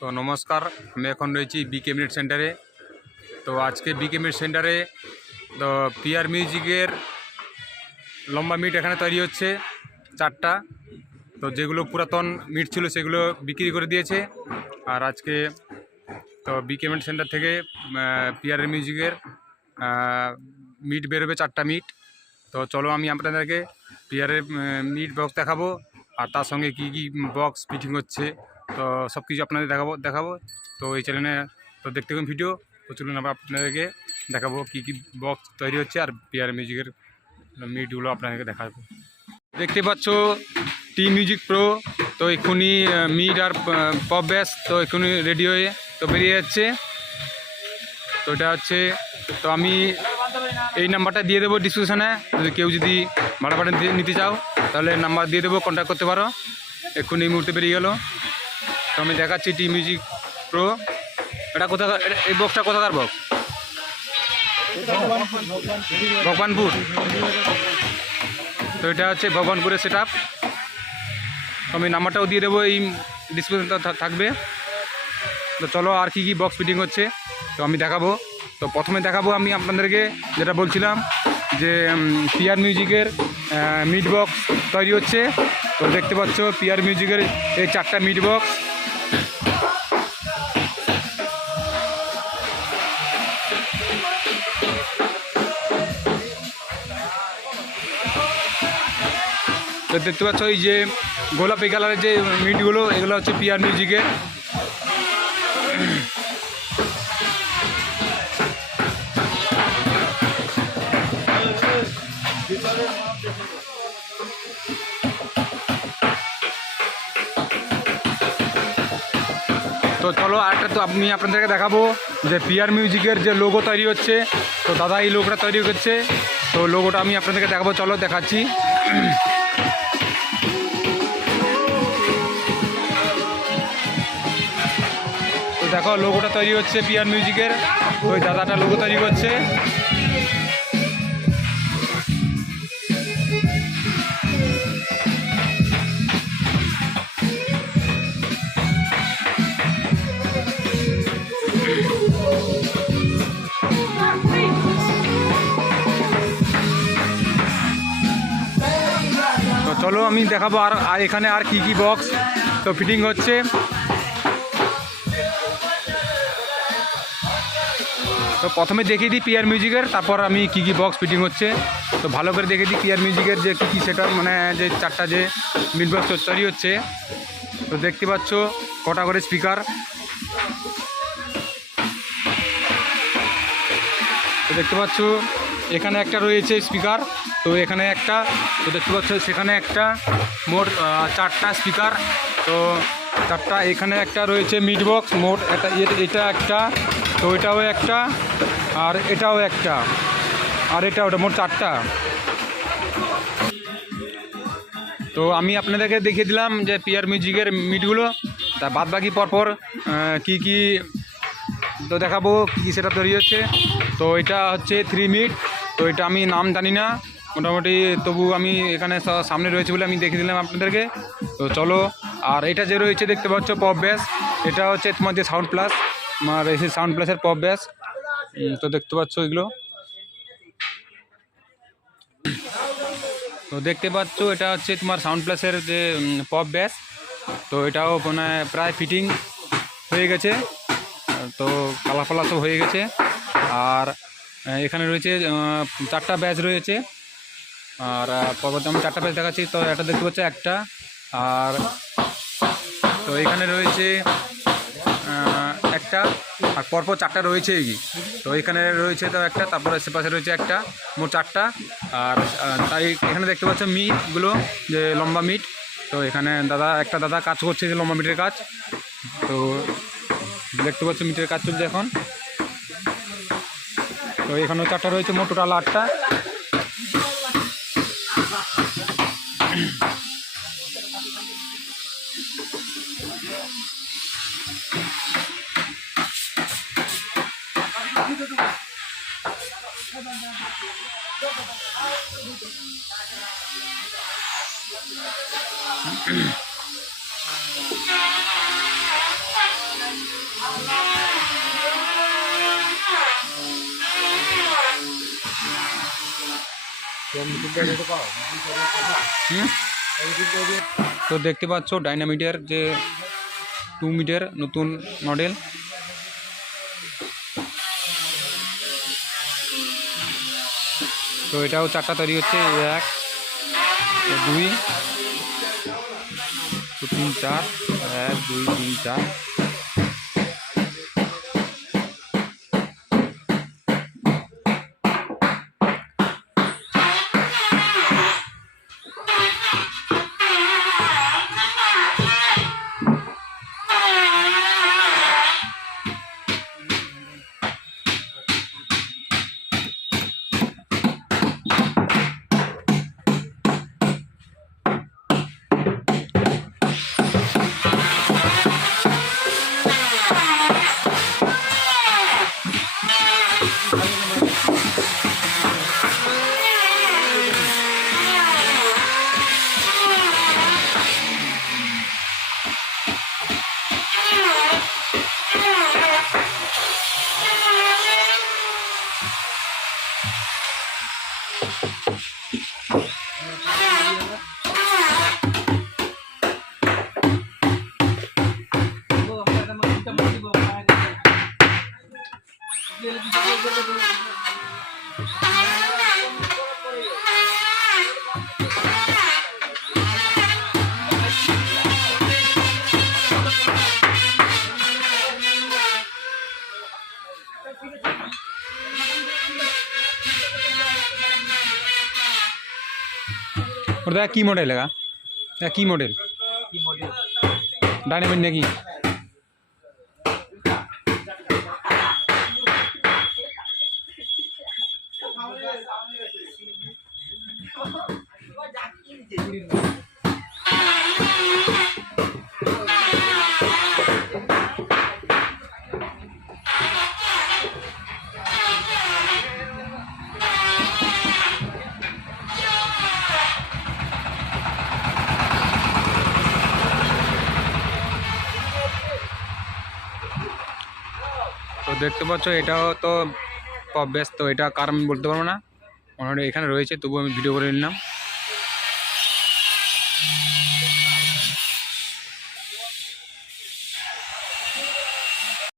তো নমস্কার, আমি এখন রয়েছি বিকে মিনিট সেন্টারে। তো আজকে বিকে মিনিট সেন্টারে তো পিআর মিউজিকের লম্বা মিট এখানে তৈরি হচ্ছে 4টা। তো যেগুলো পুরাতন মিট ছিল সেগুলো বিক্রি করে দিয়েছে। আর আজকে তো বিকে মিনিট সেন্টার থেকে পিআর মিউজিকের মিট বেরোবে 4টা মিট। তো চলো আমি আপনাদেরকে পিআরের মিট বক্স দেখাবো, আর তার সঙ্গে কি কি বক্স ফিটিং হচ্ছে তো সব কিছু আপনাদের দেখাবো। তো এই চ্যানেলে তো দেখতে পাবেন ভিডিও। তো চলুন আবার আপনাদেরকে দেখাবো কি কি বক্স তৈরি হচ্ছে আর পিআর মিউজিকের মিটগুলো আপনাদেরকে দেখাবো। দেখতে পাচ্ছ টি মিউজিক প্রো। তো এক্ষুনি মিট আর পপ ব্যাস তো এক্ষুনি রেডি হয়ে তো বেরিয়ে যাচ্ছে। তো এটা হচ্ছে, তো আমি এই নাম্বারটা দিয়ে দেবো ডিসক্রিপশানে, কেউ যদি ভাড়া নিতে চাও তাহলে নাম্বার দিয়ে দেবো, কন্ট্যাক্ট করতে পারো। এক্ষুনি এই মুহূর্তে বেরিয়ে গেল। তো আমি দেখাচ্ছি টি মিউজিক প্রো। এটা কোথাকার, এই বক্সটা কোথাকার বক্স? ভগবানপুর। তো এটা হচ্ছে ভগবানপুরের সেট আপ। তো আমি নাম্বারটাও দিয়ে দেবো, এই ডিসক্রিপশনটা থাকবে। তো চলো আর কি কি বক্স ফিটিং হচ্ছে তো আমি দেখাবো। তো প্রথমে দেখাবো আমি আপনাদেরকে যেটা বলছিলাম যে পিআর মিউজিকের মিট বক্স তৈরি হচ্ছে। তো দেখতে পাচ্ছ পিআর মিউজিকের এই 4টা মিট বক্স। তো দেখতে পাচ্ছ এই যে গোলাপি কালারের যে মিটগুলো, এগুলো হচ্ছে পিআর মিউজিকের। তো চলো আরেকটা, তো আমি আপনাদেরকে দেখাবো যে পিআর মিউজিকের যে লোগো তৈরি হচ্ছে। তো দাদা এই লোগোটা তৈরি করছে, তো লোগোটা আমি আপনাদেরকে দেখাবো, চলো দেখাচ্ছি। তো দেখো লোগোটা তৈরি হচ্ছে পিআর মিউজিকের, ওই দাদাটা লোগো তৈরি করছে। তো চলো আমি দেখাবো আর এখানে আর কি কি বক্স তো ফিটিং হচ্ছে। তো প্রথমে দেখিয়ে দিই পিআর মিউজিকের, তারপর আমি কি কি বক্স ফিটিং হচ্ছে। তো ভালো করে দেখে দিই পিআর মিউজিকের যে কী কী সেটআপ, মানে যে 4টা যে মিট বক্স তৈরি হচ্ছে। তো দেখতে পাচ্ছ কটা করে স্পিকার। তো দেখতে পাচ্ছ এখানে একটা রয়েছে স্পিকার, তো এখানে একটা, তো দেখতে পাচ্ছ সেখানে একটা, মোট 4টা স্পিকার। তো 4টা, এখানে একটা রয়েছে মিট বক্স, মোট এটা একটা, তো এটাও একটা, আর এটাও একটা, আর এটা ওটা, মোট 4টা। তো আমি আপনাদেরকে দেখিয়ে দিলাম যে পিআর মিউজিকের মিটগুলো, তা বাদ বাকি পরপর কি কি তো দেখাবো কী কী সেটা তৈরি হচ্ছে। তো এটা হচ্ছে 3 মিট। তো এটা আমি নাম জানি না মোটামুটি, তবু আমি এখানে সামনে রয়েছে বলে আমি দেখিয়ে দিলাম আপনাদেরকে। তো চলো, আর এটা যে রয়েছে দেখতে পাচ্ছ পপ ব্যাস, এটা হচ্ছে তোমার যে সাউন্ড প্লাস, আমার এই সাউন্ড প্লাসের পপ ব্যাস। তো দেখতে পাচ্ছ এগুলো, তো দেখতে পাচ্ছ এটা হচ্ছে তোমার সাউন্ড প্লাসের যে পপ ব্যাস। তো এটাও মানে প্রায় ফিটিং হয়ে গেছে, তো কালা ফালা সব হয়ে গেছে। আর এখানে রয়েছে 4টা ব্যাচ রয়েছে, আর পরবর্তী আমি 4টা ব্যাচ দেখাচ্ছি। তো এটা দেখতে পাচ্ছি একটা, আর তো এখানে রয়েছে একটা, আর পরপর 4টা রয়েছে কি। তো এখানে রয়েছে তো একটা, তারপরে সেপাশে রয়েছে একটা, মোট 4টা। আর তাই এখানে দেখতে পাচ্ছ মিটগুলো যে লম্বা মিট। তো এখানে একটা দাদা কাজ করছে যে লম্বা মিটের কাজ। তো দেখতে পাচ্ছ মিটের কাজ চলছে এখন। তো এখানেও 4টা রয়েছে, মোট টোটাল 8টা। তো দেখতে পাচ্ছ ডাইনামিটের যে 2 মিটার নতুন মডেল। তো এটাও 4টা তৈরি হচ্ছে, 1 2 3 4, 1 2 3 4। ওটা কি মডেল है? কি মডেল? ডাইনামিট নাকি? তো দেখতে পাচ্ছ এটাও তো পপ বেস। তো এটা কার আমি বলতে পারবো না, মনে হয় এখানে রয়েছে, তবুও আমি ভিডিও করে নিলাম।